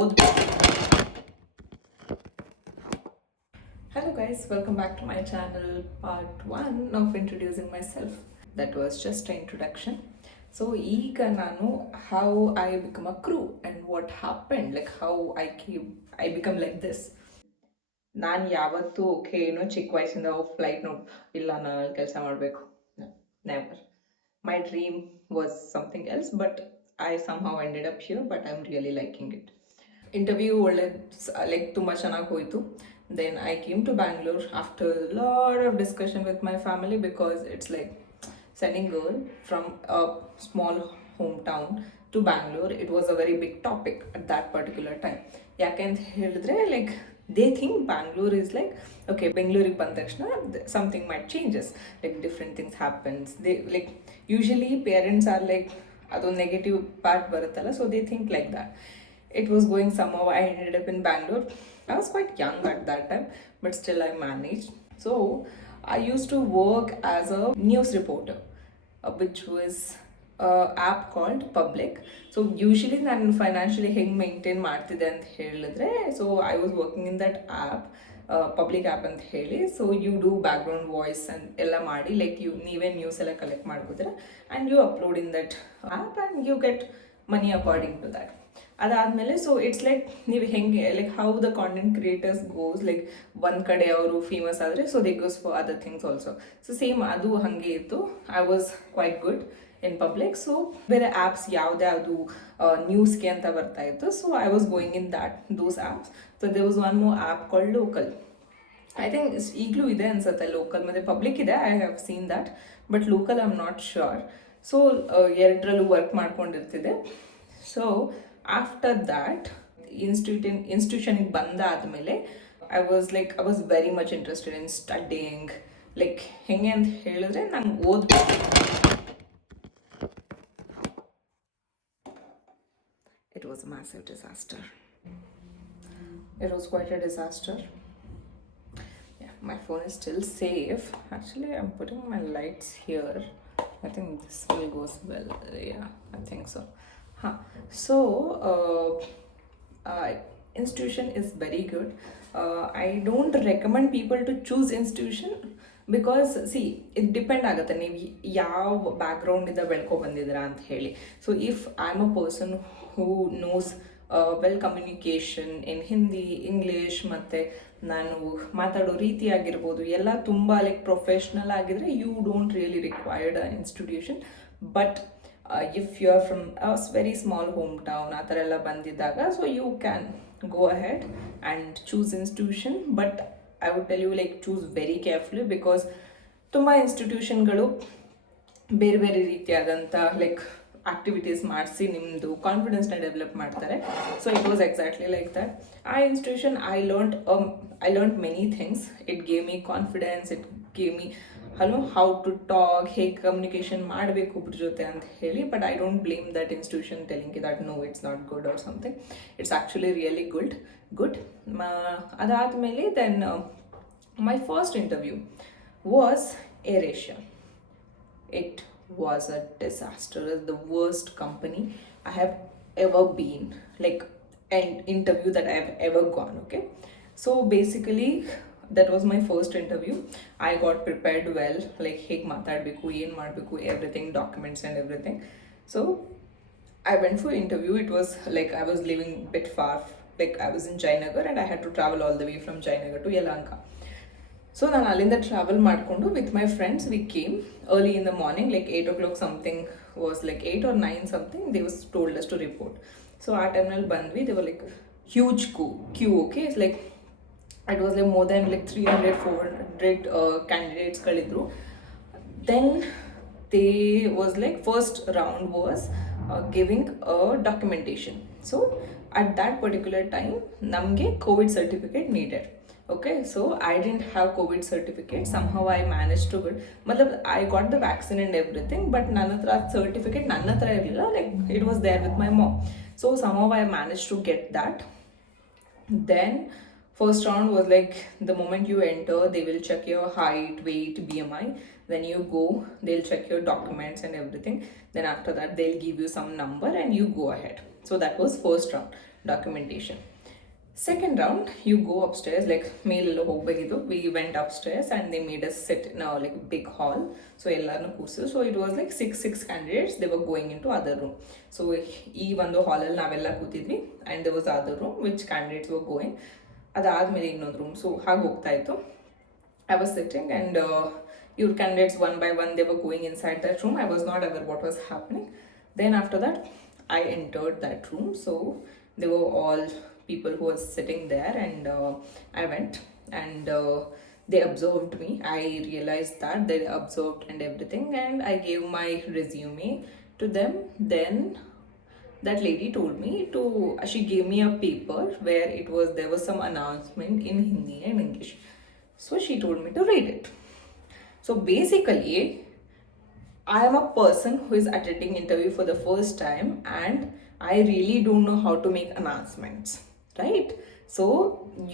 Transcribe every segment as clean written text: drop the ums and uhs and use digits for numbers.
ಓದ್. Hello guys, welcome back to my channel, part 1 of introducing myself. That was just an introduction. So ಈಗ ನಾನು how I become a crew and what happened, like how I become like this. ನಾನು ಯಾವತ್ತೂ okay ಏನೋ ಚಿಕ್ಕ ವಯಸ್ಸಿಂದ flight ನೋಡ್ ಇಲ್ಲ ನಾನು ಕೆಲಸ ಮಾಡಬೇಕು, never. My dream was something else, but I somehow ended up here, but I'm really liking it. Interview ಒಳ್ಳೆದು, like ತುಂಬ ಚೆನ್ನಾಗಿ ಹೋಯಿತು. Then I came to Bangalore after a lot of discussion with my family, because it's like sending girl from a small hometown to Bangalore. It was a very big topic at that particular time. ಯಾಕೆಂತ ಹೇಳಿದ್ರೆ like they think Bangalore is like, okay, ಬೆಂಗಳೂರಿಗೆ ಬಂದ ತಕ್ಷಣ something might changes, like different things happens. They like usually parents are like ಅದೊಂದು negative part ಬರುತ್ತಲ್ಲ, so they think like that. It was going somehow. I ended up in Bangalore. I was quite young at that time, but still I managed. So I used to work as a news reporter, which was app called Public. So usually ನಾನು financially ಹೆಂಗೆ maintain ಮಾಡ್ತಿದ್ದೆ ಅಂತ ಹೇಳಿದ್ರೆ, so I was working in that app, public app ಅಂತ ಹೇಳಿ. So you do background voice and ಎಲ್ಲ ಮಾಡಿ, like ನೀವೇ ನ್ಯೂಸ್ ಎಲ್ಲ ಕಲೆಕ್ಟ್ ಮಾಡ್ಕೋತೀರ and you upload in that app and you get money according to that. ಅದಾದಮೇಲೆ so it's like ನೀವು ಹೆಂಗೆ like how the content creators goes, like ಒಂದು ಕಡೆ ಅವರು ಫೇಮಸ್ ಆದರೆ so they goes for other things also. So same ಅದು ಹಾಗೆ ಇತ್ತು. I was quite good in public. So ಬೇರೆ ಆ್ಯಪ್ಸ್ ಯಾವ್ದ್ಯಾವುದು ನ್ಯೂಸ್ಗೆ ಅಂತ ಬರ್ತಾ ಇತ್ತು. So I was going in those apps. So they was one more app called Local. I think ಈಗಲೂ ಇದೆ ಅನ್ಸುತ್ತೆ ಲೋಕಲ್, ಮತ್ತು ಪಬ್ಲಿಕ್ ಇದೆ, I have seen that, but Local I am not sure. So ಎರಡರಲ್ಲೂ ವರ್ಕ್ ಮಾಡ್ಕೊಂಡಿರ್ತಿದೆ. So after that ಇನ್ಸ್ಟಿಟ್ಯೂಷನ್ಗೆ ಬಂದಾದಮೇಲೆ I was very much interested in studying. Like ಹೆಂಗೆ ಅಂತ ಹೇಳಿದ್ರೆ ನಂಗೆ ಓದ್ಬೇಕು. It was a massive disaster. It was quite a disaster. Yeah, my phone is still safe. Actually, I'm putting my lights here. I think this will goes well. Yeah, I think so. So institution is very good. I don't recommend people to choose institution, because see ಇದು depend ಆಗುತ್ತೆ ನೀವು ಯಾವ ಬ್ಯಾಕ್ಗ್ರೌಂಡಿಂದ ಬೆಳ್ಕೊ ಬಂದಿದ್ದೀರಾ ಅಂತ ಹೇಳಿ. So if I am a person who knows well communication in Hindi, English, ಮತ್ತು ನಾನು ಮಾತಾಡೋ ರೀತಿ ಆಗಿರ್ಬೋದು ಎಲ್ಲ ತುಂಬ ಲೈಕ್ ಪ್ರೊಫೆಷ್ನಲ್ ಆಗಿದ್ರೆ, you don't really required a institution. But if you are from a very small home town ಆ ಥರ ಎಲ್ಲ ಬಂದಿದ್ದಾಗ, so you can go ahead and choose institution. But I wood tell you like choose very carefully, because ತುಂಬ ಇನ್ಸ್ಟಿಟ್ಯೂಷನ್ಗಳು ಬೇರೆ ಬೇರೆ ರೀತಿಯಾದಂಥ like activities ಮಾಡಿಸಿ ನಿಮ್ಮದು ಕಾನ್ಫಿಡೆನ್ಸ್ನ ಡೆವಲಪ್ ಮಾಡ್ತಾರೆ. So it was exactly like that. ಆ institution I learned many things. It gave me confidence, it gave me how to talk, ಹೇಗೆ ಕಮ್ಯುನಿಕೇಷನ್ ಮಾಡಬೇಕು ಒಬ್ರ ಜೊತೆ ಅಂತ ಹೇಳಿ. But I don't blame that institution telling that no it's not good or something. It's actually really good. ಅದಾದಮೇಲೆ then my first interview was AirAsia. It was a disaster. The worst company I have ever been, like an interview that I have ever gone. Okay, so basically that was my first interview. I got prepared well, like ಹೇಗೆ ಮಾತಾಡಬೇಕು, ಏನು ಮಾಡಬೇಕು, everything, documents and everything. So I went for interview. It was like I was living a bit far, like I was in Jayanagar and I had to travel all the way from Jayanagar to Yelahanka. ಸೊ ನಾನು ಅಲ್ಲಿಂದ travel ಮಾಡಿಕೊಂಡು with my friends we came early in the morning, like 8 o'clock something was like 8 or 9 something they was told us to report. So ಆ ಟೈಮ್ನಲ್ಲಿ ಬಂದ್ವಿ. They were like huge queue. Okay, it's like it was like more than like 300-400 ಕ್ಯಾಂಡಿಡೇಟ್ಸ್ಗಳಿದ್ರು. Then they was like first round was giving a documentation. So at that particular time ನಮಗೆ Covid certificate needed. Okay, so I didn't have COVID certificate. Somehow I managed to get, matlab I got the vaccine and everything, but ನನ್ನ ಹತ್ರ certificate ನನ್ನ ಹತ್ರ ಇರಲಿಲ್ಲ. Like it was there with my mom. So somehow I managed to get that. Then first round was like the moment you enter, they will check your height, weight, BMI. Then you go, they'll check your documents and everything. Then after that, they'll give you some number and you go ahead. So that was first round. documentation. Second round, you go upstairs, like male ಹೋಗ್ಬೇಕಿತ್ತು. We went upstairs and they made us sit in a like big hall. So ಎಲ್ಲಾರನ್ನು ಕೂರಿಸಿದ್ರು. So it was like six candidates. They were going into other room. So ಈ ಒಂದು ಹಾಲಲ್ಲಿ ನಾವೆಲ್ಲ ಕೂತಿದ್ವಿ and there was other room which candidates were going. ಅದಾದ್ಮೇಲೆ ಇನ್ನೊಂದು room. So ಹಾಗೆ ಹೋಗ್ತಾ ಇತ್ತು. I was sitting and your candidates one by one they were going inside that room. I was not aware what was happening. Then after that, I entered that room. So they were all people who was sitting there and I went and they observed me. I realized that they observed and everything and I gave my resume to them. Then that lady told me to, she gave me a paper where there was some announcement in Hindi and English. So she told me to read it. So basically, I am a person who is attending interview for the first time and I really don't know how to make announcements, right? So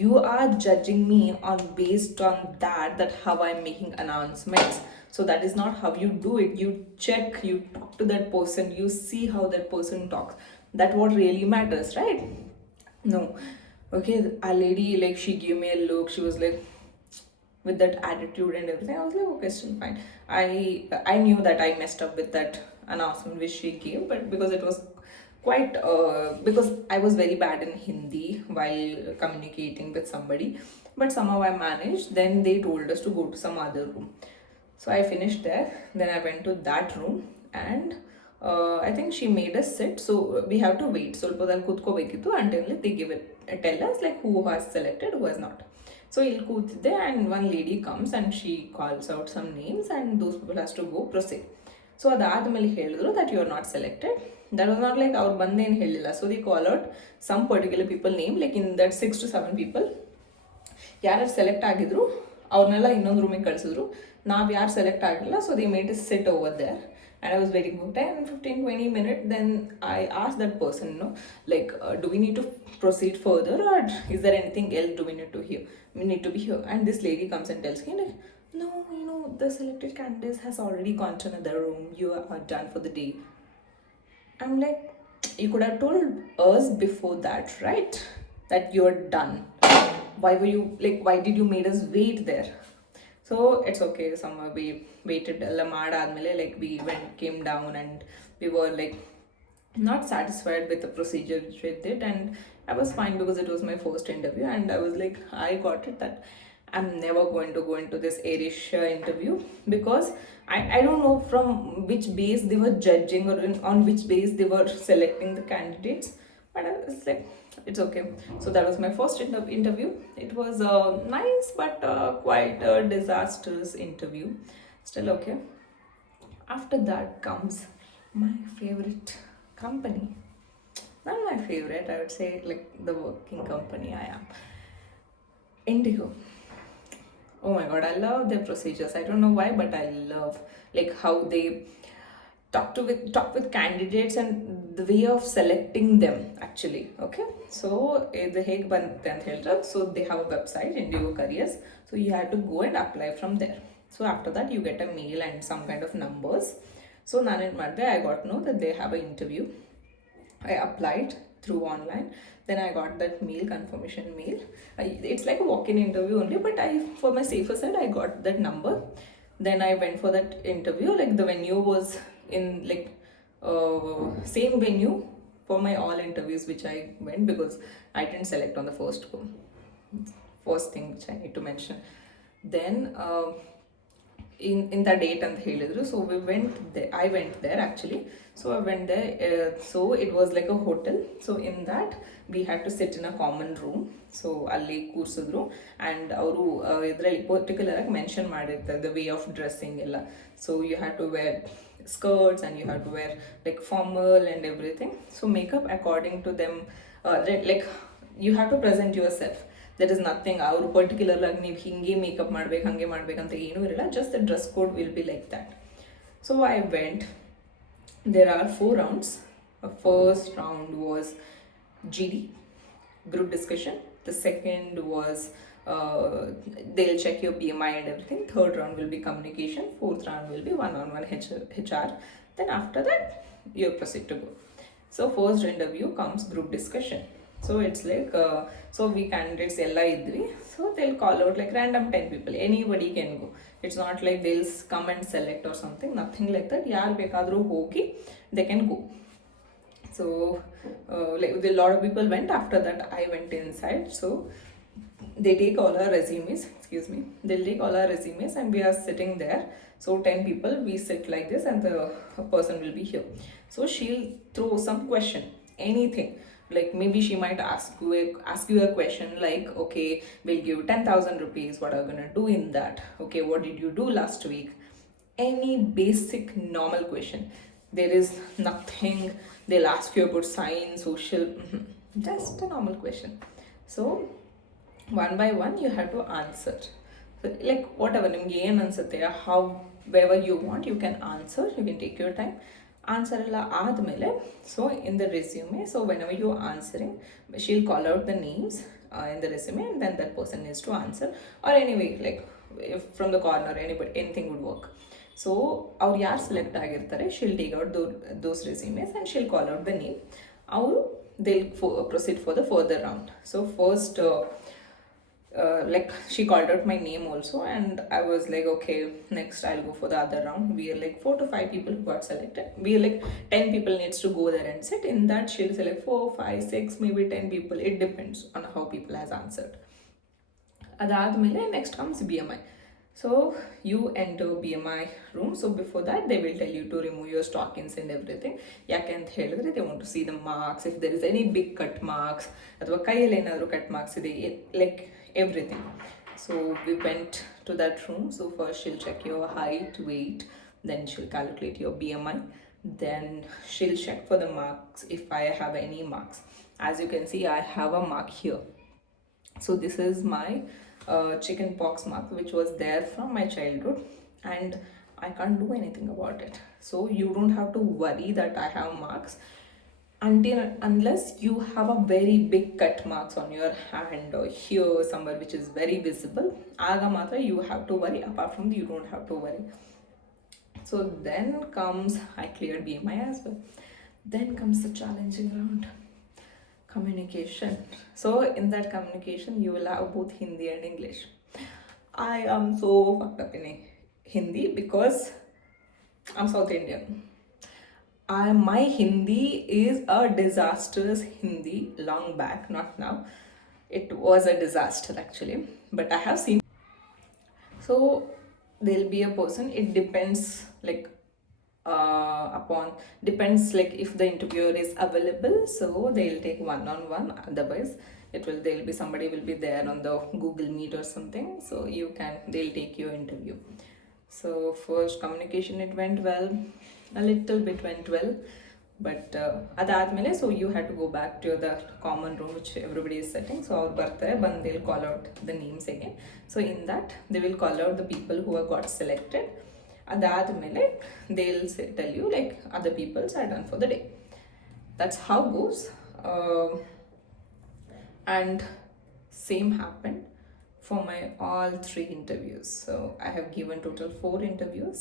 you are judging me on based on that how I'm making announcements. So that is not how you do it. You check, you talk to that person, you see how that person talks. That what really matters, right? No. Okay, a lady, like she gave me a look, she was like with that attitude and everything. I was like, okay, still fine. I knew that I messed up with that announcement which she gave, but because it was quite because I was very bad in Hindi while communicating with somebody, but somehow I managed. Then they told us to go to some other room. So I finished there. Then I went to that room and I think she made us sit. So we have to wait. So until they give it tell us like who has selected, who has not. So ಇಲ್ಲಿ ಕೂತಿದ್ದೆ and one lady comes and she calls out some names and those people has to go proceed. So ಅದಾದ್ಮೇಲೆ ಹೇಳಿದ್ರು that you are not selected. That was not like ಅವ್ರು ಬಂದೇನು ಹೇಳಿಲ್ಲ. So they call out some particular people name, like in that 6 to 7 people ಯಾರು select ಆಗಿದ್ರು ಅವ್ರನ್ನೆಲ್ಲ ಇನ್ನೊಂದು ರೂಮಿಗೆ ಕಳಿಸಿದ್ರು. ನಾವು ಯಾರು ಸೆಲೆಕ್ಟ್ ಆಗಿಲ್ಲ, so they made us sit over there. And I was waiting for 10-15-20 minutes. Then I asked that person, like, do we need to proceed further or is there anything else do we need to be here? And this lady comes and tells me, like, no, the selected candidate has already gone to another room. You are done for the day. I'm like, you could have told us before that, right? That you're done. Why did you made us wait there? So it's okay. Somewhere we waited ಎಲ್ಲ ಮಾಡಾದ್ಮೇಲೆ like we came down and we were like not satisfied with the procedure which we did, and I was fine because it was my first interview and I was like, I got it that I'm never going to go into this Irish interview because I don't know from which base they were judging or on which base they were selecting the candidates, but I was like, it's okay. So that was my first interview. It was nice but quite a disastrous interview. Still okay. After that comes my favorite company. Not my favorite, I would say like the working company I am. Indigo. Oh my god, I love their procedures. I don't know why, but I love like how they talk with candidates and the way of selecting them actually. Okay, so the ಹೇಗೆ ಬಂತೆ ಅಂತ ಹೇಳಿದ್ರೆ, so they have a website, Indigo Careers, so you have to go and apply from there. So after that you get a mail and some kind of numbers. So ನಾನೇನು ಮಾಡಿದೆ, I got to know that they have an interview. I applied through online. Then I got that mail, confirmation mail. It's like a walk-in interview only, but for my safer side I got that number. Then I went for that interview. Like the venue was in like same venue for my all interviews which I went, because I didn't select on the first thing which I need to mention. Then in the date and ಹೇಳಿದ್ರು. So I went there actually. So I went there. So it was like a hotel. So in that we had to sit in a common room. So ಅಲ್ಲಿ ಕೂರಿಸಿದ್ರು and ಅವರು ಇದರಲ್ಲಿ particular ಆಗಿ mention ಮಾಡಿರ್ತಾರೆ the way of dressing ಎಲ್ಲ. So you had to wear skirts and you have to wear like formal and everything. So makeup according to them, like you have to present yourself. There is nothing ಅವರು particular ಆಗಿ ನೀವು ಹಿಂಗೆ makeup ಮಾಡ್ಬೇಕು ಹಂಗೆ ಮಾಡ್ಬೇಕಂತ ಏನೂ ಇರಲ್ಲ. Just the dress code will be like that. So I went. There are 4 rounds. The first round was GD, group discussion. The second was they'll check your BMI and everything. Third round will be communication. Fourth round will be one-on-one HR. Then after that, you proceed to go. So first interview comes group discussion. So it's like so we candidates ella idri, so they'll call out like random 10 people, anybody can go. It's not like they'll come and select or something, nothing like that. Yaar bekadru hogi they can go. So like a lot of people went. After that I went inside. So they take all our resumes, excuse me, they'll take all our resumes and we are sitting there. So 10 people we sit like this and the person will be here. So she'll throw some question, anything. Like maybe she might ask you a question like, okay, we'll give 10,000 rupees, what are you gonna do in that? Okay, what did you do last week? Any basic normal question. There is nothing they'll ask you about science, social, just a normal question. So one by one you have to answer. So like whatever ನಿಮ್ಗೆ ಏನು ಅನ್ಸುತ್ತೆ, how wherever you want you can answer, you can take your time. Answer ಎಲ್ಲ ಆದಮೇಲೆ, so in the resume, so whenever you answering she'll call out the names in the resume and then that person needs to answer, or anyway like if from the corner anybody anything would work. So ಅವ್ರು ಯಾರು select ಆಗಿರ್ತಾರೆ, she'll take out those resumes and she'll call out the name. ಅವರು they'll proceed for the further round. So first like she called out my name also and I was like, okay, next I'll go for the other round. We are like 4 to 5 people who got selected. We are like 10 people needs to go there and sit. In that she'll select 4, 5, 6, maybe 10 people. It depends on how people has answered. Adadmele next comes BMI. So you enter BMI room. So before that they will tell you to remove your stockings and everything. Yakant ಹೇಳಿದ್ರೆ they want to see the marks, if there is any big cut marks ಅಥವಾ ಕೈಯಲ್ಲಿ ಏನಾದರೂ cut marks ಇದೆ, like everything. So we went to that room. So first she'll check your height, weight, then she'll calculate your BMI, then she'll check for the marks if I have any marks. As you can see I have a mark here. So this is my chicken pox mark which was there from my childhood and I can't do anything about it. So you don't have to worry that I have marks unless you have a very big cut marks on your hand or here somewhere which is very visible. Aga matra you have to worry. Apart from that you don't have to worry. So then comes, I cleared BMI as well. Then comes the challenging round, communication. So in that communication you will have both Hindi and English. I am so fucked up in Hindi because I'm South Indian. My Hindi is a disastrous Hindi long back, not now. It was a disaster actually, but I have seen. So there'll be a person, it depends like upon, depends like if the interviewer is available, so they'll take one-on-one. Otherwise there'll be somebody will be there on the Google Meet or something, so they'll take your interview. So first communication, it went well, a little bit went well, but adadmele so you had to go back to the common room which everybody is sitting. So ಅವ್ರು ಬರ್ತಾರೆ, ಬಂದು they'll call out the names again. So in that they will call out the people who have got selected. Adadmele they'll tell you like other peoples are done for the day. That's how goes. And same happened for my all 3 interviews. So I have given total 4 interviews.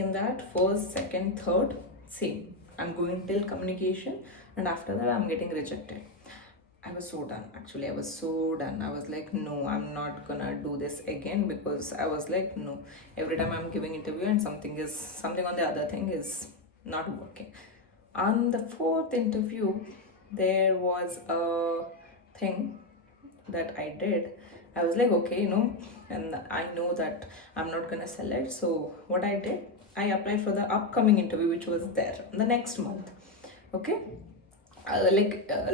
In that first, second, third, same. I'm going till communication and after that I'm getting rejected. I was so done. Actually, I was so done. I was like, no, I'm not gonna do this again, because I was like, no. Every time I'm giving interview and something on the other thing is not working. On the 4th interview, there was a thing that I did. I was like, okay, and I know that I'm not gonna select. So what I did, I applied for the upcoming interview which was there the next month. Okay.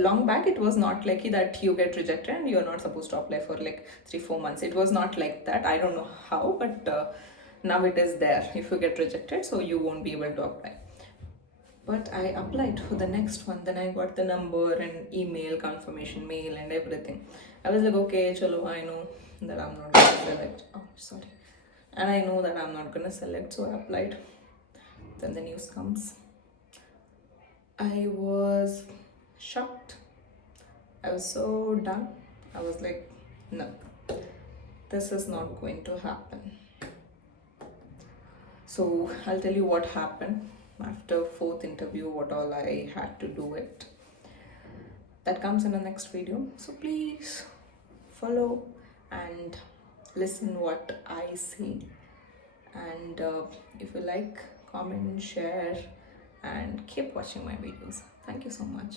Long back it was not like that you get rejected and you're not supposed to apply for like 3-4 months. It was not like that. I don't know how, but now it is there. If you get rejected, so you won't be able to apply. But I applied for the next one. Then I got the number and email confirmation mail and everything. I was like, okay, chalo, I know that I'm not gonna select. Oh, sorry. And I know that I'm not gonna select, so I applied. Then the news comes. I was shocked. I was so done. I was like, no, this is not going to happen. So I'll tell you what happened after 4th interview, what all I had to do it. that comes in the next video. So please follow and listen what I say. And if you like, comment, share, and keep watching my videos. Thank you so much.